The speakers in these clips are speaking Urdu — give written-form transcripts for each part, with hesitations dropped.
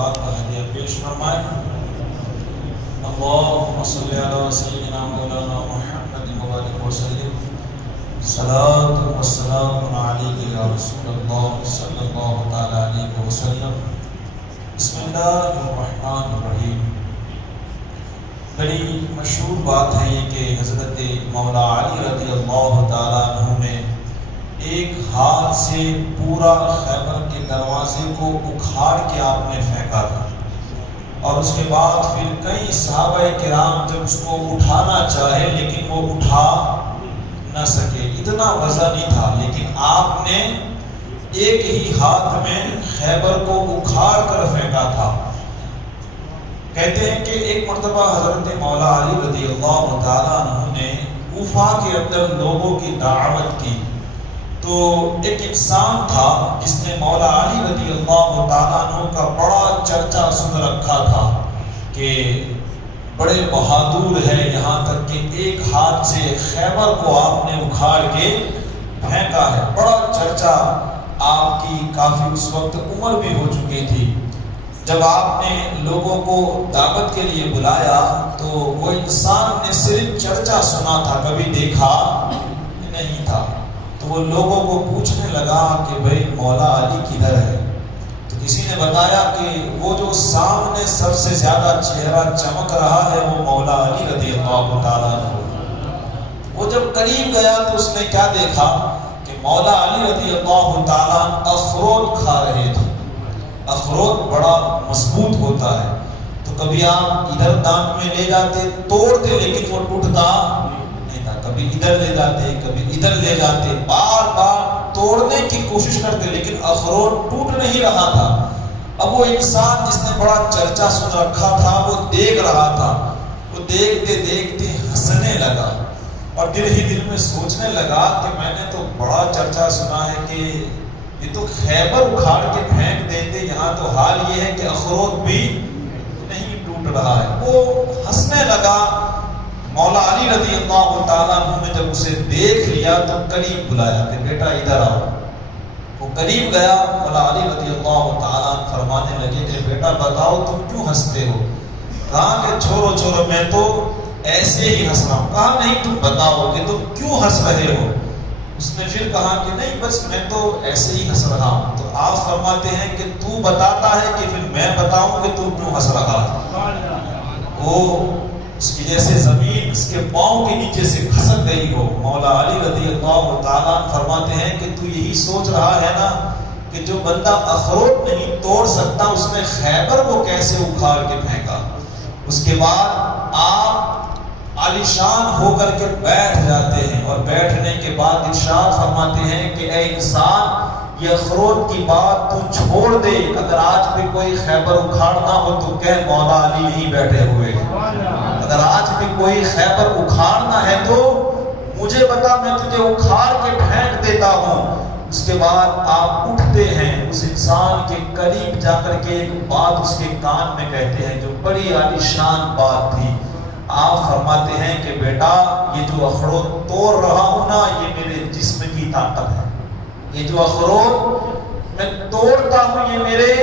پاک کا ہدیہ پیش فرمائیں۔ اللہم صلی علی سیدنا مولانا محمد مبارک وسلم، صلاۃ و سلام علیک یا رسول اللہ صلی اللہ تعالی علیہ وسلم۔ بسم اللہ الرحمن الرحیم۔ بڑی مشہور بات ہے یہ کہ حضرت مولا علی رضی اللہ تعالیٰ عنہ نے ایک ہاتھ سے پورا خیبر کے دروازے کو اکھاڑ کے آپ نے پھینکا تھا، اور اس کے بعد پھر کئی صحابہ کرام جب اس کو اٹھانا چاہے لیکن وہ اٹھا نہ سکے، اتنا وزنی تھا، لیکن آپ نے ایک ہی ہاتھ میں خیبر کو اکھاڑ کر پھینکا تھا۔ کہتے ہیں کہ ایک مرتبہ حضرت مولا علی رضی اللہ تعالیٰ عنہ نے کوفہ کے اندر لوگوں کی دعوت کی، تو ایک انسان تھا جس نے مولا علی رضی اللہ تعالیٰ عنہ کا بڑا چرچا سن رکھا تھا کہ بڑے بہادر ہے، یہاں تک کہ ایک ہاتھ سے خیبر کو آپ نے اکھاڑ کے پھینکا ہے، بڑا چرچا۔ آپ کی کافی اس وقت عمر بھی ہو چکی تھی۔ جب آپ نے لوگوں کو دعوت کے لیے بلایا تو وہ انسان نے صرف چرچا سنا تھا، کبھی دیکھا نہیں تھا، تو وہ لوگوں کو پوچھنے لگا کہ بھئی مولا علی کدھر ہے؟ تو کسی نے بتایا کہ وہ جو سامنے سب سے زیادہ چہرہ چمک رہا ہے وہ مولا علی رضی اللہ تعالیٰ عنہ۔ وہ جب قریب گیا تو اس نے کیا دیکھا کہ مولا علی رضی اللہ تعالیٰ اخروٹ کھا رہے تھے۔ اخروٹ بڑا مضبوط ہوتا ہے، تو کبھی آپ ادھر دانت میں لے جاتے توڑتے لیکن وہ ٹوٹتا نہیں تھا، کبھی ادھر لے جاتے کبھی ادھر لے جاتے، بار بار توڑنے کی کوشش کرتے لیکن اخروٹ ٹوٹ نہیں رہا تھا۔ اب وہ انسان جس نے بڑا چرچا سن رکھا تھا وہ دیکھ رہا تھا، وہ دیکھتے دیکھتے ہنسنے لگا اور دل ہی دل میں سوچنے لگا کہ میں نے تو بڑا چرچا سنا ہے کہ یہ تو خیبر اکھاڑ کے پھینک دیتے، یہاں تو حال یہ ہے کہ اخروٹ بھی نہیں ٹوٹ رہا ہے۔ وہ ہنسنے لگا۔ مولا علی رضی اللہ تعالیٰ عنہ نے جب اسے دیکھ لیا تو قریب بلایا کہ بیٹا ادھر آؤ۔ وہ قریب گیا، مولا علی رضی اللہ تعالیٰ عنہ فرمانے لگے کہ بیٹا بتاؤ تم کیوں ہنستے ہو؟ کہا کہ چھوڑو چھوڑو میں تو ایسے ہی ہنس رہا ہوں۔ کہا نہیں تم بتاؤ کہ تم کیوں ہنس رہے ہو؟ اس نے پھر کہا کہ نہیں بس میں تو ایسے ہی ہنس رہا ہوں۔ تو آپ فرماتے ہیں کہ تو بتاتا ہے کہ پھر میں بتاؤں کہ تو کیوں ہنس رہا ہے؟ وہ اس کی جیسے زمین اس کے پاؤں کے نیچے سے کھسک گئی ہو۔ مولا علی رضی اللہ تعالیٰ فرماتے ہیں کہ تو یہی سوچ رہا ہے نا کہ جو بندہ اخروٹ نہیں توڑ سکتا اس نے خیبر کو کیسے اکھاڑ کے پھینکا۔ اس کے بعد آپ عالی شان ہو کر کے بیٹھ جاتے ہیں، اور بیٹھنے کے بعد ارشاد فرماتے ہیں کہ اے انسان یہ اخروٹ کی بات تو چھوڑ دے، اگر آج بھی کوئی خیبر اکھاڑنا ہو تو کہہ مولا علی نہیں بیٹھے ہوئے ہیں۔ اگر آج بھی کوئی خیبر اکھاڑنا ہے تو مجھے بتا، میں تجھے اکھاڑ کے پھینک دیتا ہوں۔ اس کے بعد آپ اٹھتے ہیں، اس انسان کے قریب جا کر کے ایک بات اس کے کان میں کہتے ہیں جو بڑی عالی شان بات تھی۔ آپ فرماتے ہیں کہ بیٹا یہ جو اخروٹ توڑ رہا ہوں نا یہ میرے جسم کی طاقت ہے، یہ جو اخروٹ میں توڑتا ہوں یہ میرے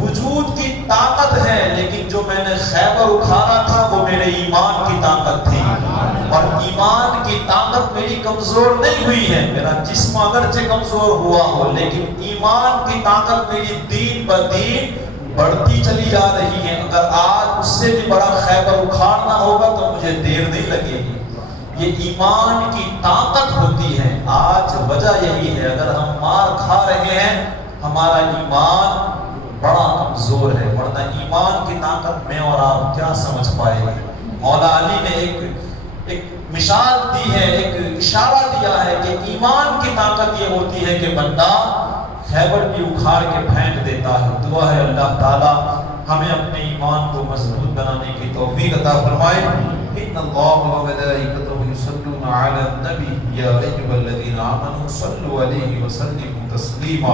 وجود کی طاقت ہے، لیکن جو میں نے خیبر اکھاڑا تھا وہ میرے ایمان کی طاقت تھی، اور ایمان کی طاقت میری کمزور نہیں ہوئی ہے۔ میرا جسم اگرچہ کمزور ہوا ہو لیکن ایمان کی طاقت میری دین بدین بڑھتی چلی جا رہی ہے۔ اگر آج اس سے بھی بڑا خیبر اکھاڑنا ہوگا تو مجھے دیر نہیں لگے گی۔ یہ ایمان کی طاقت ہوتی ہے۔ آج وجہ یہی ہے، اگر ہم مار کھا رہے ہیں ہمارا ایمان بڑا کمزور ہے، ورنہ ایمان کی طاقت میں اور آپ کیا سمجھ پائے گا۔ مولا علی نے ایک مثال دی ہے، ایک اشارہ دیا ہے کہ ایمان کی طاقت یہ ہوتی ہے کہ بندہ خیبر بھی اکھاڑ کے پھینک دیتا ہے۔ دعا ہے اللہ تعالیٰ ہمیں اپنے ایمان کو مضبوط بنانے کی توفیق عطا فرمائے۔ ان اللہ و ملائکتہ یصلون علی النبی یا ایھا الذین آمنوا صلوا علیہ وسلموا تسلیما۔